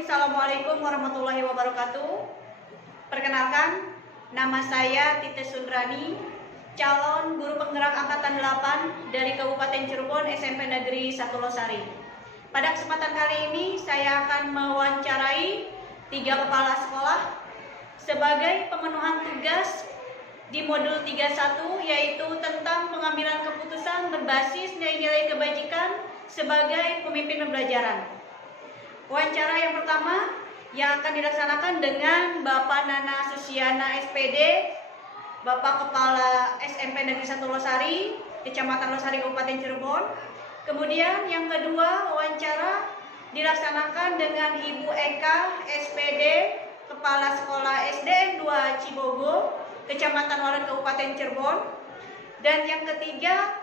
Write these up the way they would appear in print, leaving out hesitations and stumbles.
Assalamualaikum warahmatullahi wabarakatuh. Perkenalkan, nama saya Tite Sundrani, calon guru penggerak angkatan 8 dari Kabupaten Cirebon SMP Negeri 1 Losari. Pada kesempatan kali ini saya akan mewawancarai 3 kepala sekolah sebagai pemenuhan tugas di modul 31, yaitu tentang pengambilan keputusan berbasis nilai-nilai kebajikan sebagai pemimpin pembelajaran. Wawancara yang pertama yang akan dilaksanakan dengan Bapak Nana Susiana SPD, Bapak Kepala SMP Negeri 1 Losari, Kecamatan Losari, Kabupaten Cirebon. Kemudian yang kedua, wawancara dilaksanakan dengan Ibu Eka SPD, Kepala Sekolah SDN 2 Cibogo, Kecamatan Walet, Kabupaten Cirebon. Dan yang ketiga,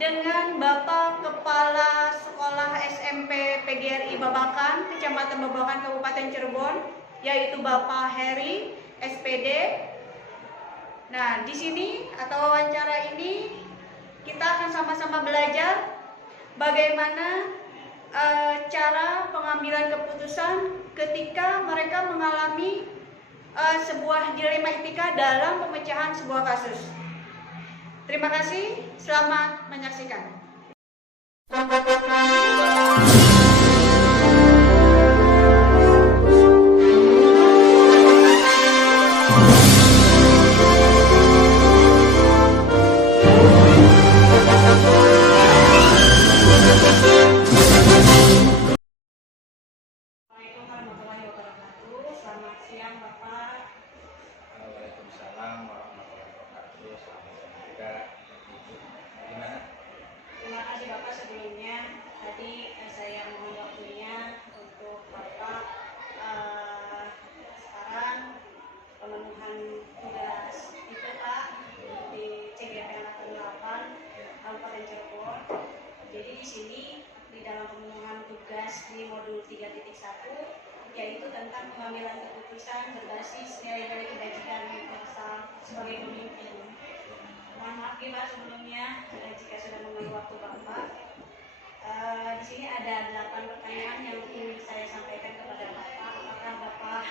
dengan Bapak Kepala Sekolah SMP PGRI Babakan, Kecamatan Babakan, Kabupaten Cirebon, yaitu Bapak Heri SPD. Nah, di sini atau wawancara ini kita akan sama-sama belajar bagaimana cara pengambilan keputusan ketika mereka mengalami sebuah dilema etika dalam pemecahan sebuah kasus. Terima kasih, selamat menyaksikan. Assalamualaikum warahmatullahi wabarakatuh. Selamat siang, Bapak. Waalaikumsalam warahmatullahi wabarakatuh. Selamat siang juga. Gimana? Terima kasih Bapak sebelumnya. Tadi saya mohon waktunya untuk Bapak sekarang pemenuhan tugas itu Pak di CGP Angkatan 8 Kabupaten Cirebon. Jadi di sini di dalam pemenuhan tugas di modul 3.1 yaitu tentang pengambilan keputusan berbasis nilai-nilai kebajikan universal sebagai pemimpin. Mohon maaf ya Pak sebelumnya jika sudah mengganggu waktu Bapak. Di sini ada 8 pertanyaan yang ingin saya sampaikan kepada Bapak. Apakah Bapak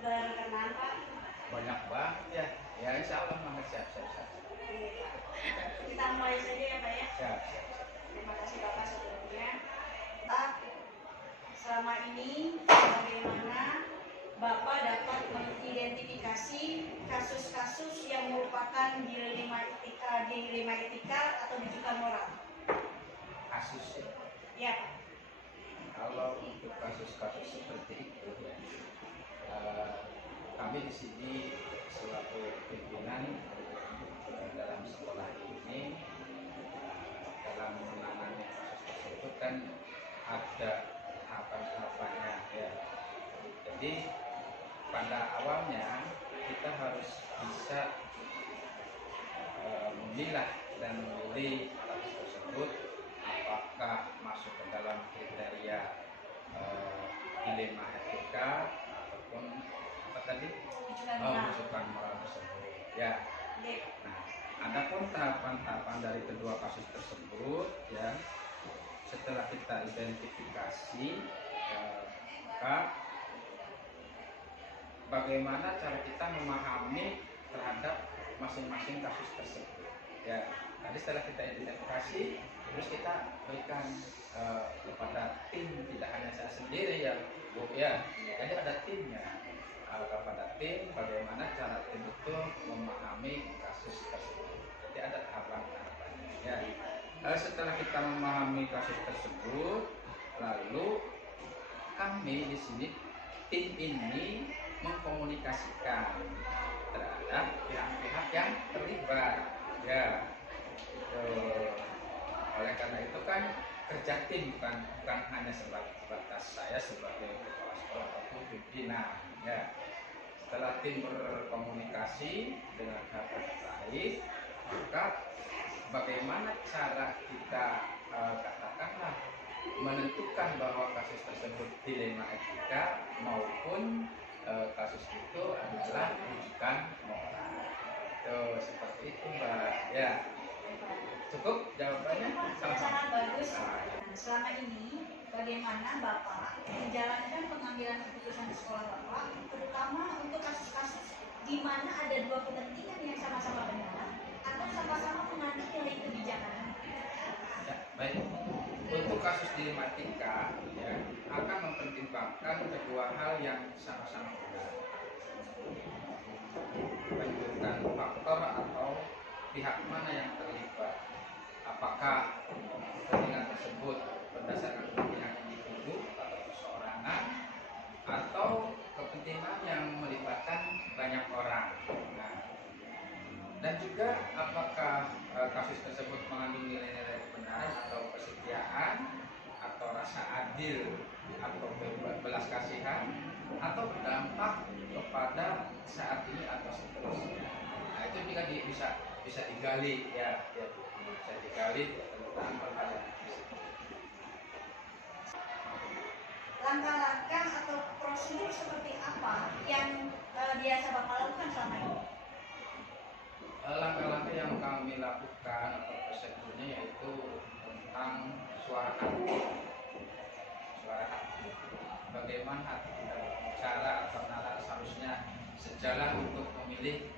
berkenan Pak? Banyak banget ya. Ya insya Allah Mama siap. Iya, Pak. Kita mulai saja ya Pak ya. Siap. Terima kasih Bapak sebelumnya. Pak, selama ini bagaimana Bapak dapat mengidentifikasi kasus-kasus yang merupakan dilema etika atau rujukan moral? Kasus Ya, kalau untuk kasus-kasus seperti itu ya, kami di sini selaku pimpinan dalam sekolah ini dalam menangani kasus tersebut kan ada tahapan-tahapannya ya. Jadi pada awalnya kita harus bisa memilah dan memilih kasus tersebut apakah masuk ke dalam kriteria dilema etika ataupun apa tadi rujukan moral tersebut ya. Nah, adapun tahapan-tahapan dari kedua kasus tersebut ya, setelah kita identifikasi maka bagaimana cara kita memahami terhadap masing-masing kasus tersebut ya. Tadi setelah kita identifikasi, terus kita berikan kepada tim, tidak hanya saya sendiri yang ya, jadi ada timnya. Kepada tim, bagaimana cara tim itu memahami kasus tersebut. Jadi ada tahapan-tahapannya ya. Setelah kita memahami kasus tersebut, lalu kami di sini tim ini mengkomunikasikan terhadap pihak-pihak yang terlibat ya. Oleh karena itu kan kerja tim bukan hanya sebatas saya sebagai kepala sekolah ataupun pimpinan ya. Setelah tim berkomunikasi dengan pihak terkait, maka bagaimana cara kita katakanlah menentukan bahwa kasus tersebut dilema etika maupun kasus itu adalah rujukan moral. Seperti itu Mbak ya. Cukup jawabannya? Sangat bagus. Nah, selama ini bagaimana Bapak menjalankan pengambilan pengambilan keputusan di sekolah Bapak, terutama untuk kasus-kasus di mana ada dua kepentingan yang sama-sama benar atau sama-sama mengandung nilai kebijakan? Ya, baik. Untuk kasus dilematika ya, akan mempertimbangkan kedua hal yang sama-sama benar. Menentukan faktor atau pihak mana yang terlibat. Apakah kepentingan tersebut berdasarkan kepentingan individu atau perseorangan atau kepentingan yang melibatkan banyak orang. Nah, dan juga apakah kasus tersebut mengandung nilai-nilai kebenaran atau kesetiaan atau rasa adil atau belas kasihan atau berdampak kepada saat ini atau seterusnya. Nah, itu juga bisa digali ya, bisa digali tentang hal-hal yang Langkah-langkah atau prosedur seperti apa yang biasa Bapak lakukan selama ini? Langkah-langkah yang kami lakukan atau prosedurnya yaitu tentang suara hati. Suara hati. Bagaimana hati kita berbicara atau nada seharusnya sejalan untuk memilih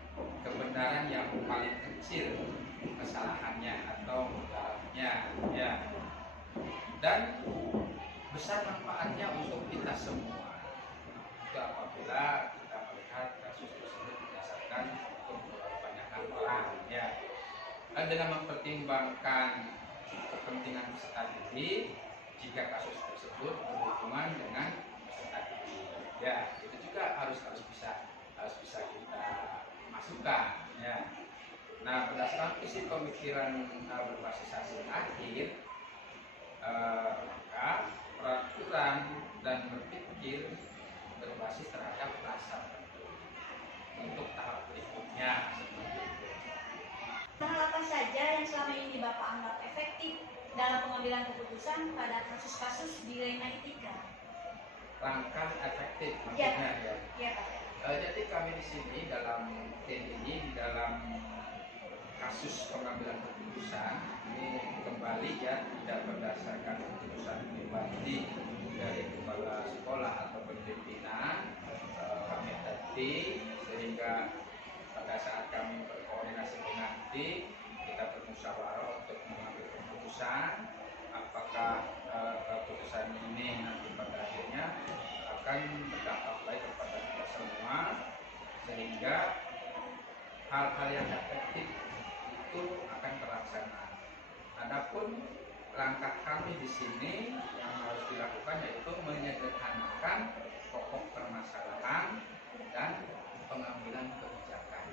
kebenaran yang paling kecil kesalahannya atau mudaratnya ya. Dan besar manfaatnya untuk kita semua. Itu apabila kita melihat kasus tersebut berdasarkan kebanyakan orang ya. Dan dengan mempertimbangkan kepentingan peserta didik, jika kasus tersebut berhubungan dengan peserta didik ya, itu juga harus bisa kita masukkan ya. Nah, berdasarkan isi pemikiran berbasis hasil akhir, maka peraturan dan berpikir berbasis terhadap rasa tentu untuk tahap berikutnya seperti itu. Hal apa saja yang selama ini Bapak anggap efektif dalam pengambilan keputusan pada kasus-kasus dilema etika? Langkah efektif maksudnya ya. Ya Pak. Jadi kami di sini dalam tim ini dalam kasus pengambilan keputusan ini kembali ya, tidak berdasarkan keputusan pribadi dari kepala sekolah atau pimpinan, kami tertib sehingga pada saat kami berkoordinasi dengan tim kita bermusyawarah untuk mengambil keputusan apakah keputusan ini nanti pada akhirnya akan berdampak baik kepada kita semua sehingga hal-hal yang efektif itu akan terlaksana. Adapun langkah kami di sini yang harus dilakukan yaitu menyederhanakan pokok permasalahan dan pengambilan kebijakan.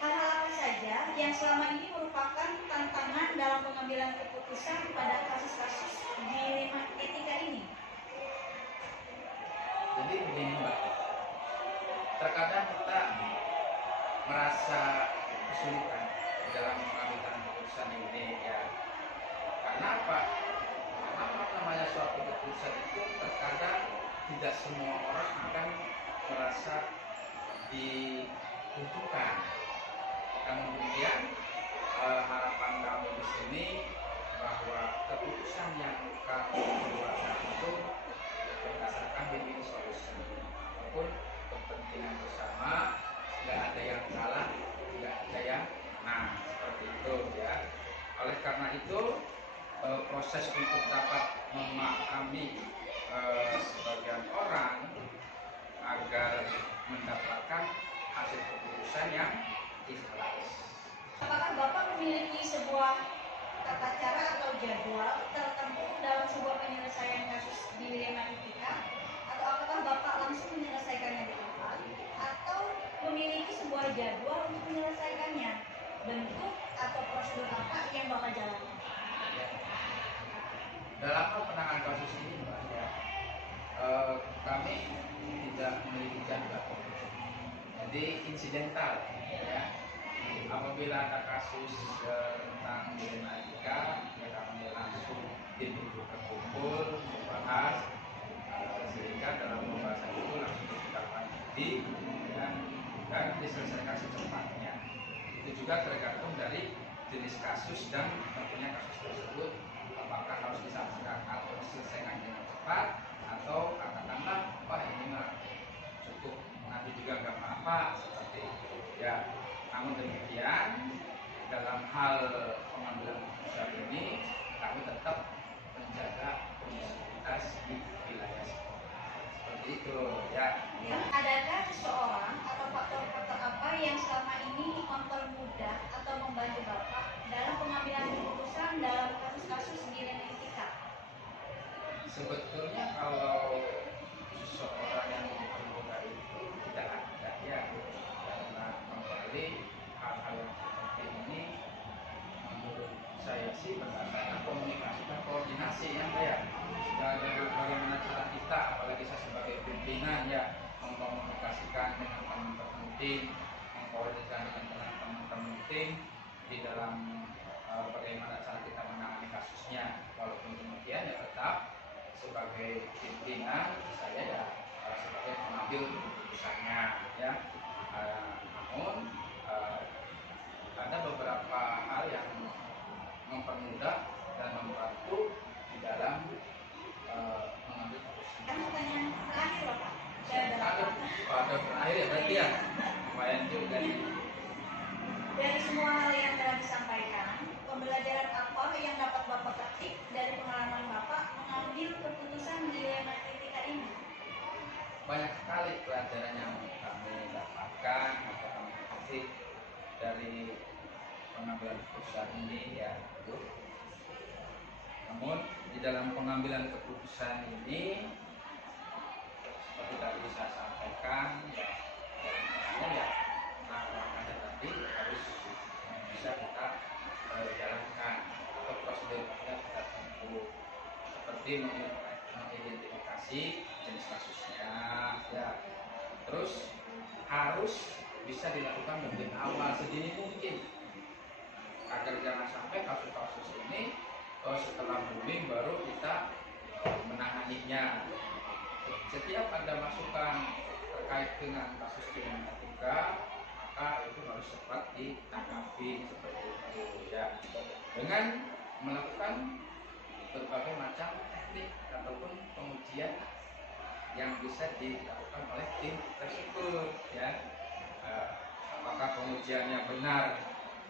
Hal-hal apa saja yang selama ini merupakan tantangan dalam pengambilan keputusan pada kasus-kasus dilema etika ini? Jadi begini Mbak, terkadang kita merasa kesulitan dalam pengambilan keputusan ini ya. Karena apa? Apa namanya suatu keputusan itu terkadang tidak semua orang akan merasa diuntungkan. Namun demikian harapan kami di sini bahwa keputusan yang kami buat itu berdasarkan win-win solution ataupun kepentingan bersama, nggak ada yang kalah, nggak ada yang menang seperti itu ya. Oleh karena itu proses untuk dapat memahami sebagian orang agar mendapatkan hasil keputusan yang ikhlas. Apakah Bapak memiliki sebuah tata cara atau jadwal tertentu dalam sebuah penyelesaian kasus dilema etika? Atau apakah Bapak langsung menyelesaikannya di tempat? Atau memiliki sebuah jadwal untuk menyelesaikannya? Bentuk atau prosedur apa yang Bapak jalankan? Dalam hal penanganan kasus ini Mbak ya, kami tidak memiliki jadwal. Jadi insidental ya. Apabila ada kasus tentang dilema etika, ya kami langsung tim itu berkumpul membahas sehingga dalam pembahasan itu langsung ditindaklanjuti ya, dan diselesaikan secepatnya. Itu juga tergantung dari jenis kasus dan tentunya kasus tersebut apakah harus disampaikan atau diselesaikan dengan cepat atau akan Bapak seperti itu ya. Namun demikian dalam hal pengambilan keputusan ini kami tetap menjaga konsistensitas di wilayah seperti itu ya. Adakah seseorang atau faktor-faktor apa yang selama ini mempermudah atau membantu Bapak dalam pengambilan keputusan dalam kasus-kasus di Lenetika? Sebetulnya kalau seseorang yang mempermudah itu tidak ada ya, karena kembali hal-hal yang seperti ini menurut saya sih berdasarkan komunikasi dan koordinasi yang ya. Bagaimana cara kita, apalagi saya sebagai pimpinan ya, mengkomunikasikan dengan teman-teman tim, mengkoordinasikan dengan teman-teman tim di dalam bagaimana cara kita menangani kasusnya. Walaupun demikian ya tetap sebagai pimpinan saya ya sebagai pengambil keputusannya ya. Namun ada beberapa hal yang mempermudah dan membantu di dalam mengambil keputusan. Pertanyaan terakhir Bapak. Ada terakhir ya berarti ya, lumayan juga nih. Dari semua hal yang telah disampaikan, pembelajaran apa yang dapat Bapak petik dari pengalaman Bapak mengambil keputusan di Lenetika ini? Banyak sekali pelajaran yang kami dapatkan atau kami petik dari pengambilan keputusan ini ya. Namun di dalam pengambilan keputusan ini seperti tadi saya sampaikan ya, langkah-langkahnya tadi harus bisa kita jalankan atau prosedurnya kita tempuh seperti mengidentifikasi jenis kasusnya ya, terus harus bisa dilakukan lebih awal sedini mungkin agar jangan sampai kasus-kasus ini setelah booming baru kita menanganinya. Setiap ada masukan terkait dengan kasus Lenetika, maka itu harus cepat ditanggapi seperti itu ya, dengan melakukan berbagai macam teknik ataupun pengujian yang bisa dilakukan oleh tim tersebut ya. Apakah pengujiannya benar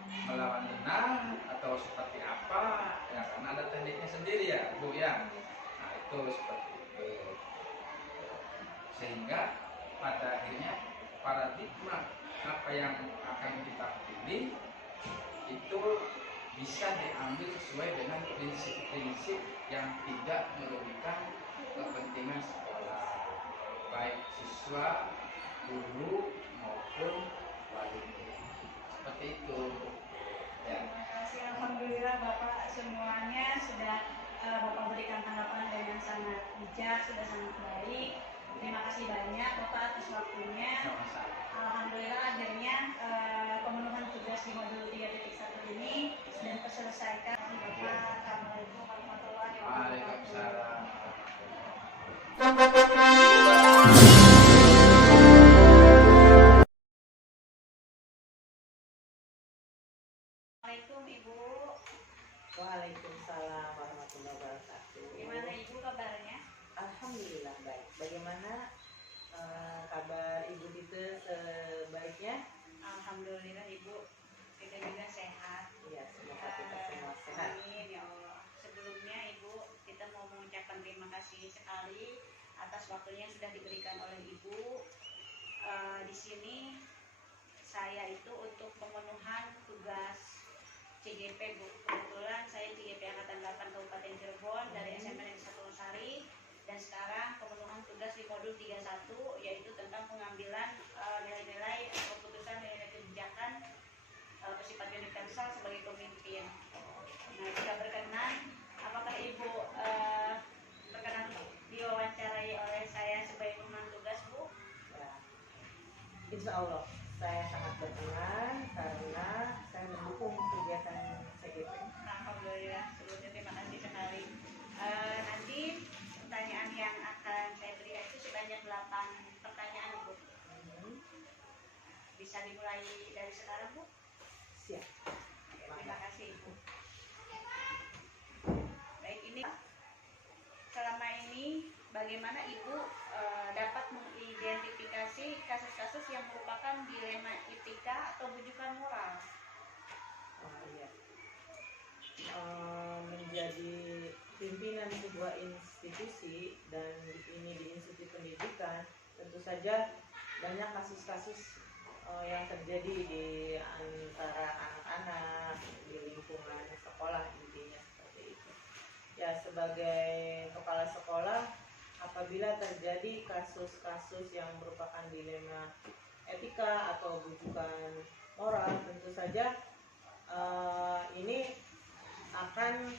melawan benar atau seperti apa ya, karena ada tekniknya sendiri ya Bu ya. Nah itu seperti itu, sehingga pada akhirnya paradigma apa yang akan kita pilih itu bisa diambil sesuai dengan prinsip-prinsip yang tidak merugikan kepentingan sekolah, baik siswa, guru maupun wali murid. Seperti itu ya. Terima kasih, alhamdulillah Bapak semuanya sudah Bapak berikan tanggapan dengan sangat bijak, sudah sangat baik. Terima kasih banyak Bapak atas waktunya. Sama-sama. Alhamdulillah akhirnya pemenuhan tugas di modul 3.1 ini sudah terselesaikan. Bapak, Assalamualaikum warahmatullahi wabarakatuh. Waalaikumsalam. Assalamualaikum Ibu. Waalaikumsalam warahmatullahi wabarakatuh. Gimana Ibu kabarnya? Alhamdulillah baik. Bagaimana kabar Ibu Tite sebaiknya? Alhamdulillah Ibu, kita juga sehat. Iya, semoga kita semua sehat. Amin ya Allah. Sebelumnya Ibu, kita mau mengucapkan terima kasih sekali atas waktunya yang sudah diberikan oleh Ibu. Di sini saya itu untuk pemenuhan tugas CGP Bu. Kebetulan saya CGP Angkatan 8 Kabupaten Cirebon dari SMP Negeri 1 Losari, dan sekarang pemenuhan tugas di modul 31 yaitu tentang pengambilan nilai-nilai keputusan nilai kebijakan bersifat universal sebagai pemimpin. Nah, jika berkenan, apakah Ibu berkenan diwawancarai oleh saya sebagai pemenuhan tugas Bu? Ya. Insya Allah saya sangat berkenan karena saya mendukung kegiatan CGP. Alhamdulillah, sebelumnya terima kasih sekali. Nanti pertanyaan yang akan saya berikan itu sebanyak 8 pertanyaan Bu. Bisa dimulai dari sekarang Bu? Siap. Terima kasih Ibu. Baik, ini selama ini bagaimana Ibu dapat mengidentifikasi kasus-kasus yang merupakan merupakan dilema etika atau bujukan moral? Oh, iya. Menjadi pimpinan sebuah institusi, dan ini di institusi pendidikan, tentu saja banyak kasus-kasus yang terjadi di antara anak-anak di lingkungan sekolah, intinya seperti itu. Ya, sebagai kepala sekolah, apabila terjadi kasus-kasus yang merupakan dilema etika atau bujukan moral, tentu saja ini akan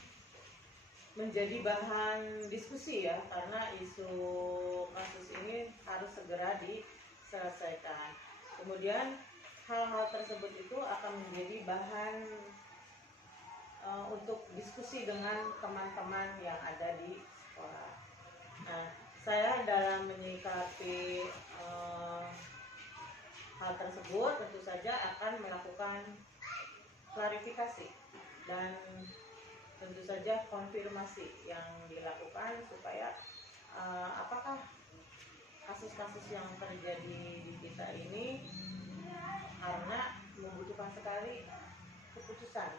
menjadi bahan diskusi ya, karena isu kasus ini harus segera diselesaikan. Kemudian hal-hal tersebut itu akan menjadi bahan untuk diskusi dengan teman-teman yang ada di sekolah. Nah, saya dalam menyikapi hal tersebut tentu saja akan melakukan klarifikasi dan tentu saja konfirmasi yang dilakukan supaya apakah kasus-kasus yang terjadi di kita ini karena membutuhkan sekali keputusan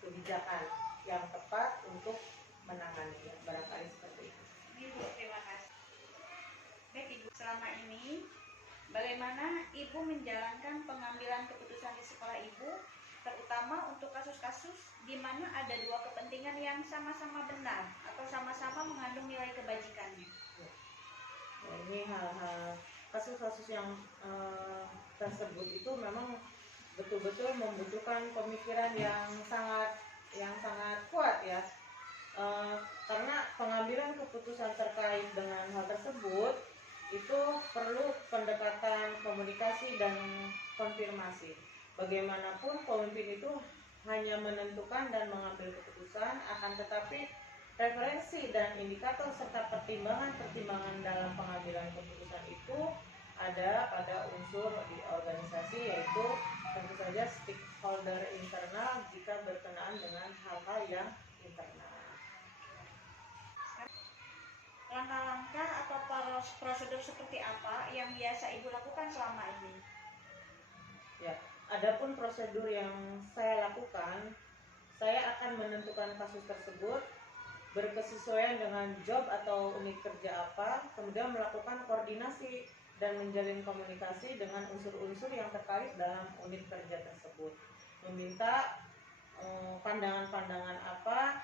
kebijakan yang tepat untuk menanganinya, barangkali seperti itu. Ibu, terima kasih. Baik Ibu, selama ini bagaimana Ibu menjalankan pengambilan keputusan di sekolah Ibu, terutama untuk kasus-kasus di mana ada dua kepentingan yang sama-sama benar atau sama-sama mengandung nilai kebajikannya? Nah, ini hal-hal kasus-kasus yang tersebut itu memang betul-betul membutuhkan pemikiran yang sangat kuat ya, karena pengambilan keputusan terkait dengan hal tersebut itu perlu pendekatan komunikasi dan konfirmasi. Bagaimanapun pemimpin itu hanya menentukan dan mengambil keputusan, akan tetapi referensi dan indikator serta pertimbangan-pertimbangan dalam pengambilan keputusan itu ada pada unsur di organisasi, yaitu tentu saja stakeholder internal jika berkenaan dengan hal-hal yang internal. Langkah-langkah atau prosedur seperti apa yang biasa Ibu lakukan selama ini? Ya, adapun prosedur yang saya lakukan, saya akan menentukan kasus tersebut berkesesuaian dengan job atau unit kerja apa, kemudian melakukan koordinasi dan menjalin komunikasi dengan unsur-unsur yang terkait dalam unit kerja tersebut, meminta pandangan-pandangan apa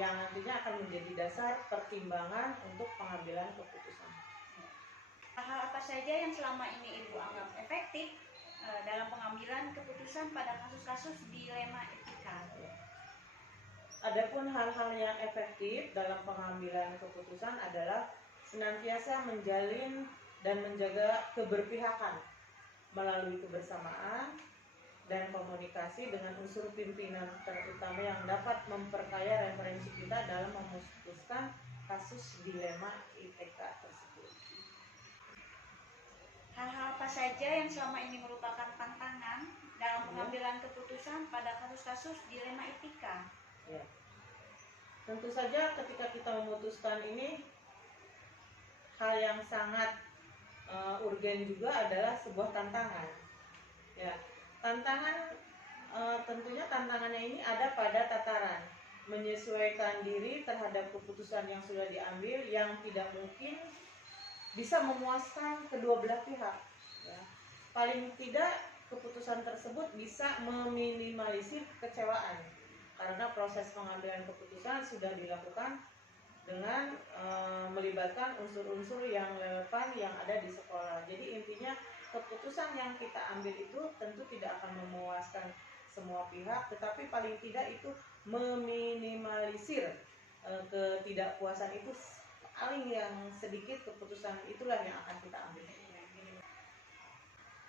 yang nantinya akan menjadi dasar pertimbangan untuk pengambilan keputusan. Hal apa saja yang selama ini Ibu anggap efektif dalam pengambilan keputusan pada kasus-kasus dilema etika? Adapun hal-hal yang efektif dalam pengambilan keputusan adalah senantiasa menjalin dan menjaga keberpihakan melalui kebersamaan dan komunikasi dengan unsur pimpinan terutama yang dapat memperkaya referensi kita dalam memutuskan kasus dilema ITK tersebut. Hal-hal apa saja yang selama ini merupakan tantangan dalam pengambilan keputusan pada kasus-kasus dilema etika? Ya. Tentu saja ketika kita memutuskan ini, hal yang sangat urgen juga adalah sebuah tantangan. Ya, tantangan tentunya tantangannya ini ada pada tataran menyesuaikan diri terhadap keputusan yang sudah diambil yang tidak mungkin bisa memuaskan kedua belah pihak. Ya. Paling tidak keputusan tersebut bisa meminimalisir kekecewaan karena proses pengambilan keputusan sudah dilakukan dengan melibatkan unsur-unsur yang relevan yang ada di sekolah. Jadi intinya keputusan yang kita ambil itu tentu tidak akan memuaskan semua pihak, tetapi paling tidak itu meminimalisir ketidakpuasan itu paling yang sedikit, keputusan itulah yang akan kita ambil.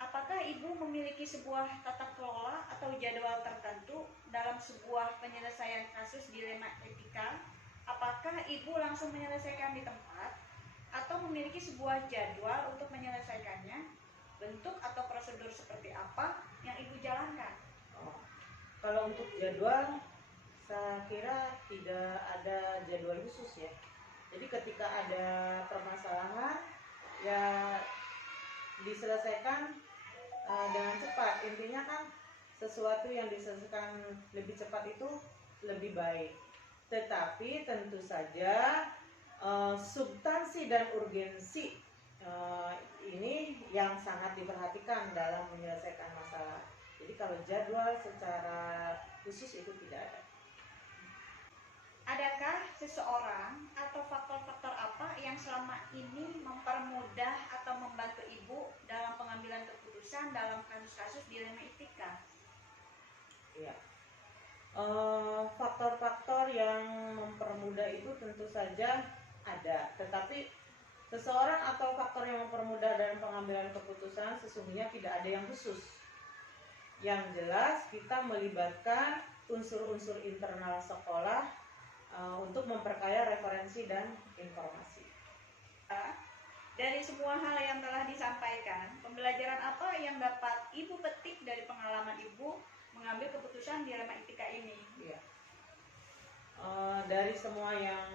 Apakah Ibu memiliki sebuah tata kelola atau jadwal tertentu dalam sebuah penyelesaian kasus dilema etika? Apakah Ibu langsung menyelesaikan di tempat atau memiliki sebuah jadwal untuk menyelesaikannya? Bentuk atau prosedur seperti apa yang Ibu jalankan? Kalau untuk jadwal, saya kira tidak ada jadwal khusus ya. Jadi ketika ada permasalahan ya diselesaikan dengan cepat. Intinya kan sesuatu yang diselesaikan lebih cepat itu lebih baik. Tetapi tentu saja substansi dan urgensi ini yang sangat diperhatikan dalam menyelesaikan masalah. Jadi kalau jadwal secara khusus itu tidak ada. Adakah seseorang atau faktor-faktor apa yang selama ini mempermudah atau membantu Ibu dalam pengambilan keputusan dalam kasus-kasus dilema etika? Iya. Faktor-faktor yang mempermudah itu tentu saja ada, tetapi seseorang atau faktor yang mempermudah dalam pengambilan keputusan sesungguhnya tidak ada yang khusus. Yang jelas kita melibatkan unsur-unsur internal sekolah untuk memperkaya referensi dan informasi. Dari semua hal yang telah disampaikan, pembelajaran apa yang dapat Ibu petik dari pengalaman Ibu mengambil keputusan dilema etika ini? Iya. Dari semua yang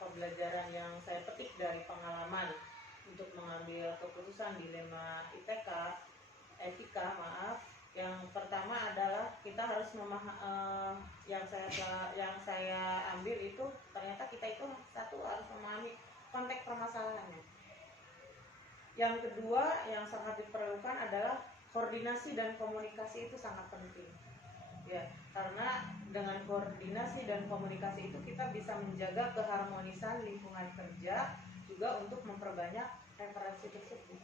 pembelajaran yang saya petik dari pengalaman untuk mengambil keputusan dilema etika, yang pertama adalah kita harus yang saya ambil itu ternyata kita itu satu harus memahami konteks permasalahannya. Yang kedua yang sangat diperlukan adalah koordinasi dan komunikasi itu sangat penting. Ya, karena dengan koordinasi dan komunikasi itu kita bisa menjaga keharmonisan lingkungan kerja juga untuk memperbanyak referensi tersebut.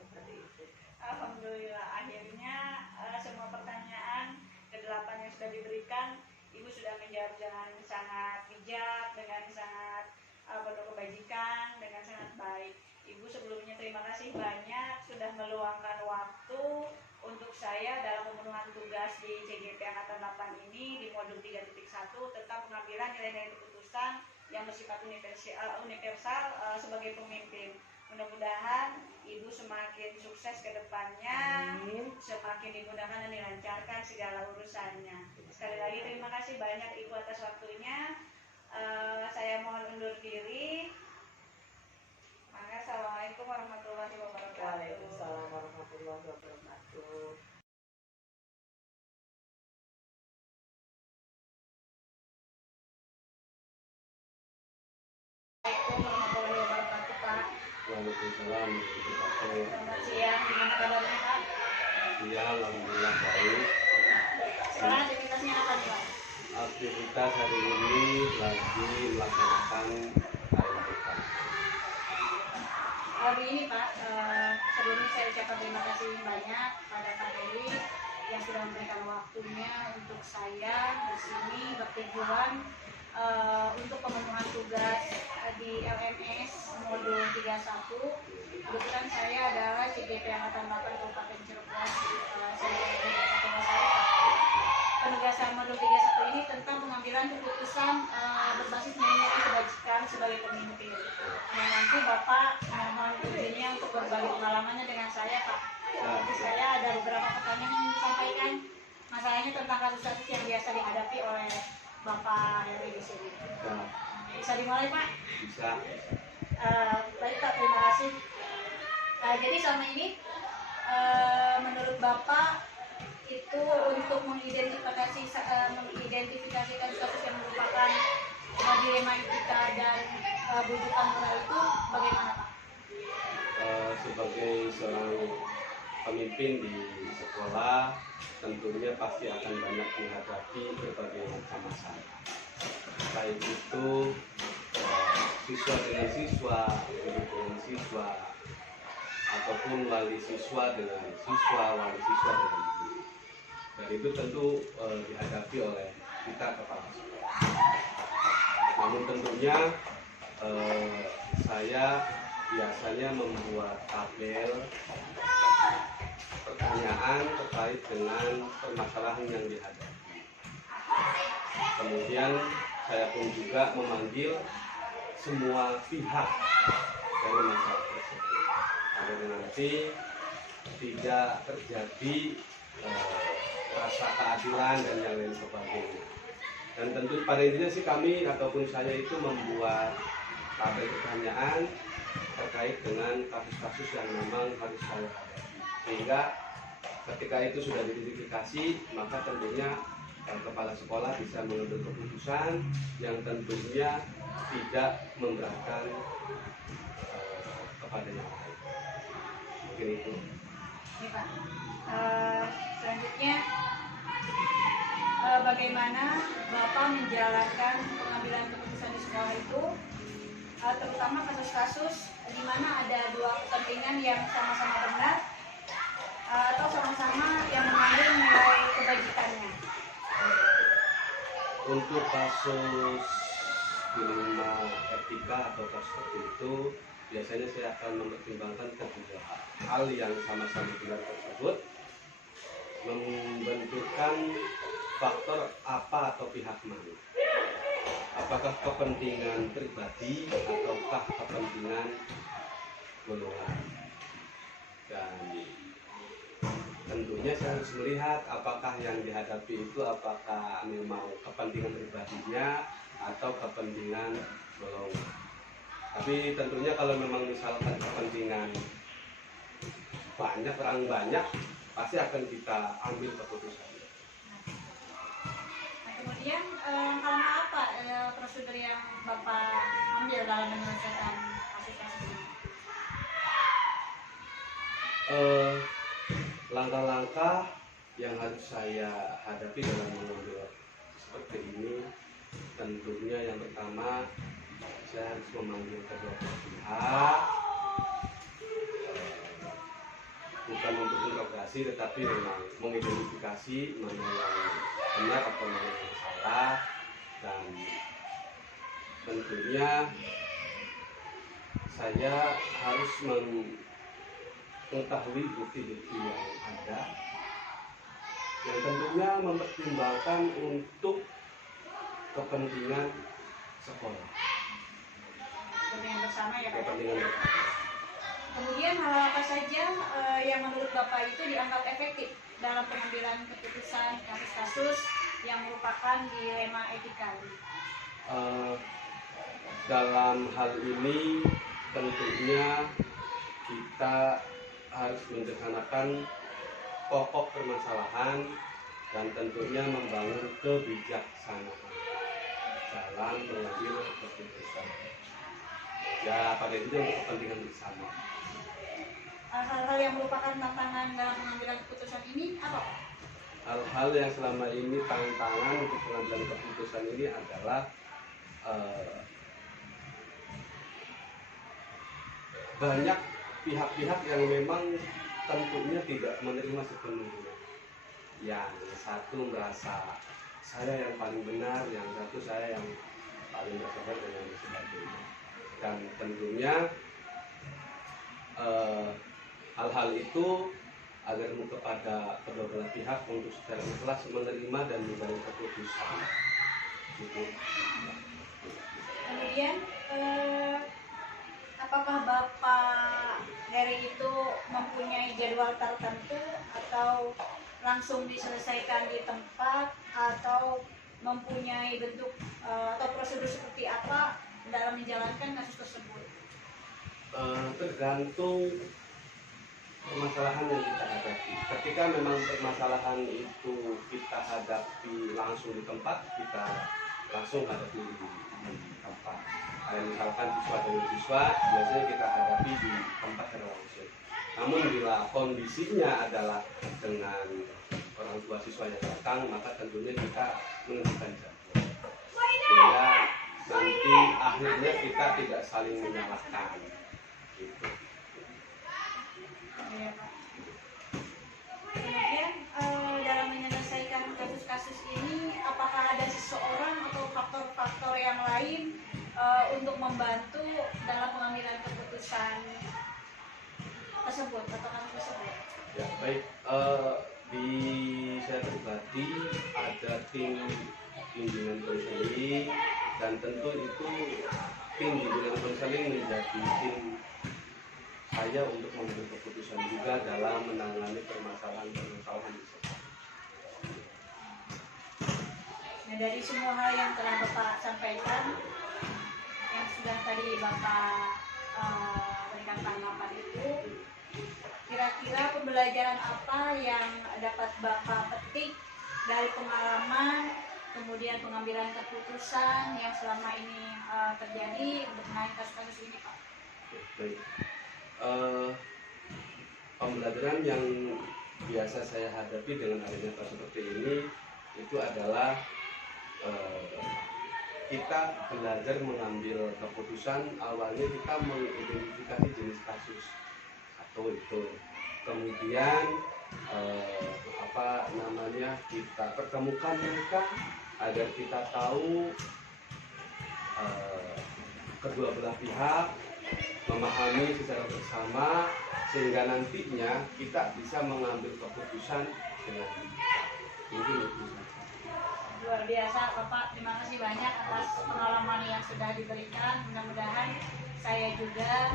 Seperti itu. Alhamdulillah, akhirnya semua pertanyaan ke-8 yang sudah diberikan Ibu sudah menjawab dengan sangat bijak, dengan sangat penuh kebajikan, dengan sangat baik. Ibu sebelumnya terima kasih banyak sudah meluangkan waktu untuk saya dalam pemenuhan tugas di CGP Angkatan 8 ini di modul 3.1 tentang pengambilan nilai-nilai keputusan yang bersifat universal sebagai pemimpin. Mudah-mudahan Ibu semakin sukses ke depannya, semakin dimudahkan dan dilancarkan segala urusannya. Sekali lagi terima kasih banyak Ibu atas waktunya. Saya mohon undur diri. Assalamualaikum warahmatullahi wabarakatuh. Waalaikumsalam warahmatullahi wabarakatuh. Assalamualaikum warahmatullahi wabarakatuh, Pak. Waalaikumsalam warahmatullahi wabarakatuh. Selamat siang, gimana kabarnya, Pak? Iya, alhamdulillah baik. Sekarang aktivitasnya apa nih, Pak? Aktivitas hari ini lagi melaksanakan hari depan. Hari ini, Pak, sebelumnya saya ucapkan terima kasih banyak pada Pak Heri yang sudah memberikan waktunya untuk saya di sini bertujuan untuk pemenuhan tugas di LMS modul 31. Kebetulan saya adalah CGP Angkatan 8 Kabupaten Cirebon. Penugasan modul 31 ini tentang pengambilan keputusan berbasis nilai kebajikan sebagai pemimpin. Nah, nanti Bapak mohon izinnya untuk berbagi pengalamannya dengan saya, Pak. Jadi saya ada beberapa pertanyaan yang disampaikan. Masalahnya tentang kasus-kasus yang biasa dihadapi oleh Bapak Heri di sini. Bisa dimulai, Pak? Bisa. Baik, Pak, terima kasih. Jadi selama ini menurut Bapak itu untuk mengidentifikasi kasus-kasus yang merupakan dilema etika dan bujukan moral itu bagaimana, Pak? Sebagai seorang pemimpin di sekolah, tentunya pasti akan banyak menghadapi berbagai macam masalah. Baik itu siswa dengan siswa, guru dengan siswa, ataupun wali siswa dengan siswa, wali siswa dengan guru. Dan itu tentu dihadapi oleh kita kepala sekolah. Namun tentunya saya biasanya membuat tabel pertanyaan terkait dengan permasalahan yang dihadapi. Kemudian saya pun juga memanggil semua pihak dari masalah tersebut agar nanti tidak terjadi rasa keadilan dan yang lain sebagainya. Dan tentu pada intinya sih kami ataupun saya itu membuat tabel pertanyaan terkait dengan kasus-kasus yang memang harus saya hadapi. sehingga ketika itu sudah diidentifikasi, maka tentunya kepala sekolah bisa mengambil keputusan yang tentunya tidak memberatkan kepada yang lain. Mungkin itu. Ini Pak. Selanjutnya bagaimana Bapak menjalankan pengambilan keputusan di sekolah itu, terutama kasus-kasus di mana ada dua kepentingan yang sama-sama benar atau sama-sama yang mengandung nilai kebajikannya. Untuk kasus dilema etika atau kasus seperti itu, biasanya saya akan mempertimbangkan kedua hal yang sama-sama benar tersebut, membenturkan faktor apa atau pihak mana. Apakah kepentingan pribadi ataukah kepentingan golongan. Dan tentunya saya harus melihat apakah yang dihadapi itu apakah memang kepentingan pribadinya atau kepentingan golongan. Tapi tentunya kalau memang misalkan kepentingan banyak, orang banyak, pasti akan kita ambil keputusan. Nah, kemudian karena apa prosedur yang Bapak ambil dalam menyelesaikan kasus-kasus ini? Langkah-langkah yang harus saya hadapi dalam mengambil seperti ini, tentunya yang pertama saya harus memanggil kedua pihak, bukan untuk interogasi tetapi memang mengidentifikasi mana yang benar atau mana yang salah, dan tentunya saya harus mengetahui bukti-bukti yang ada yang tentunya mempertimbangkan untuk kepentingan sekolah. Kepentingan bersama ya Pak. Kepentingan bersama. Kemudian hal apa saja yang menurut Bapak itu dianggap efektif dalam pengambilan keputusan kasus-kasus yang merupakan dilema etika? Dalam hal ini tentunya kita harus menyederhanakan pokok permasalahan dan tentunya membangun kebijaksanaan dalam mengambil keputusan. Ya, pada itu untuk kepentingan bersama. Hal-hal yang merupakan tantangan dalam pengambilan keputusan ini apa Pak? Hal-hal yang selama ini tantangan untuk pengambilan keputusan ini adalah banyak pihak-pihak yang memang tentunya tidak menerima sepenuhnya. Yang satu merasa saya yang paling benar, yang satu saya yang paling bersabar dan yang sebagainya. Dan tentunya hal-hal itu agar kepada kedua belah pihak untuk secara ikhlas menerima dan mengambil keputusan. Gitu. Kemudian apakah Bapak dari itu mempunyai jadwal tertentu atau langsung diselesaikan di tempat atau mempunyai bentuk atau prosedur seperti apa dalam menjalankan kasus tersebut? Tergantung permasalahan yang kita hadapi. Ketika memang permasalahan itu kita hadapi langsung di tempat, kita langsung hadapi di tempat. Misalkan siswa dengan siswa, biasanya kita hadapi di tempat secara langsung. Namun bila kondisinya adalah dengan orang tua siswa yang datang, maka tentunya kita menentukan jadwal. Sehingga nanti akhirnya kita tidak saling menyalahkan. Gitu. Ya, Pak. Kemudian dalam menyelesaikan kasus-kasus ini, apakah ada seseorang atau faktor-faktor yang lain untuk membantu dalam pengambilan keputusan tersebut atau kasus tersebut? Ya baik, di saya pribadi ada tim bimbingan konseling, dan tentu itu tim bimbingan konseling menjadi tim saya untuk mengambil keputusan juga dalam menangani permasalahan-permasalahan di sekolah. Nah, dari semua hal yang telah Bapak sampaikan, yang sudah tadi Bapak berikan tanggapan itu, kira-kira pembelajaran pembelajaran apa yang dapat Bapak petik dari pengalaman, kemudian pengambilan keputusan yang selama ini terjadi untuk menangani kasus-kasus ini, Pak? Baik. Pembelajaran yang biasa saya hadapi dengan adanya kasus seperti ini itu adalah kita belajar mengambil keputusan. Awalnya kita mengidentifikasi jenis kasus atau itu, kemudian kita pertemukan mereka agar kita tahu kedua belah pihak, memahami secara bersama, sehingga nantinya kita bisa mengambil keputusan dengan mungkin itu. Luar biasa Bapak, terima kasih banyak atas pengalaman yang sudah diberikan. Mudah-mudahan saya juga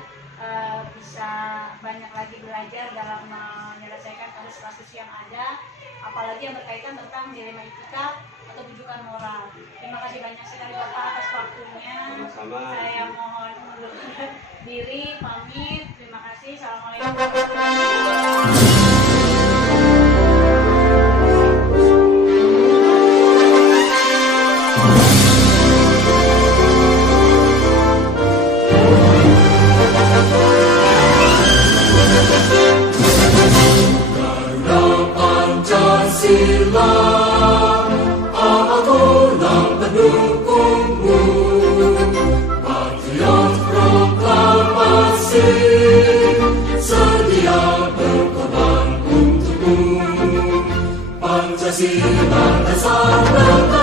bisa banyak lagi belajar dalam menyelesaikan kasus-kasus yang ada, apalagi yang berkaitan tentang dilema etika atau rujukan moral. Terima kasih banyak sekali Bapak atas waktunya. Sama-sama. Saya mohon undur diri, pamit. Terima kasih. Assalamualaikum warahmatullahi wabarakatuh. Pancasila, apa tulang pendukungmu, patriot proklamasi, sedia berkorban untukmu. Pancasila dasar negara.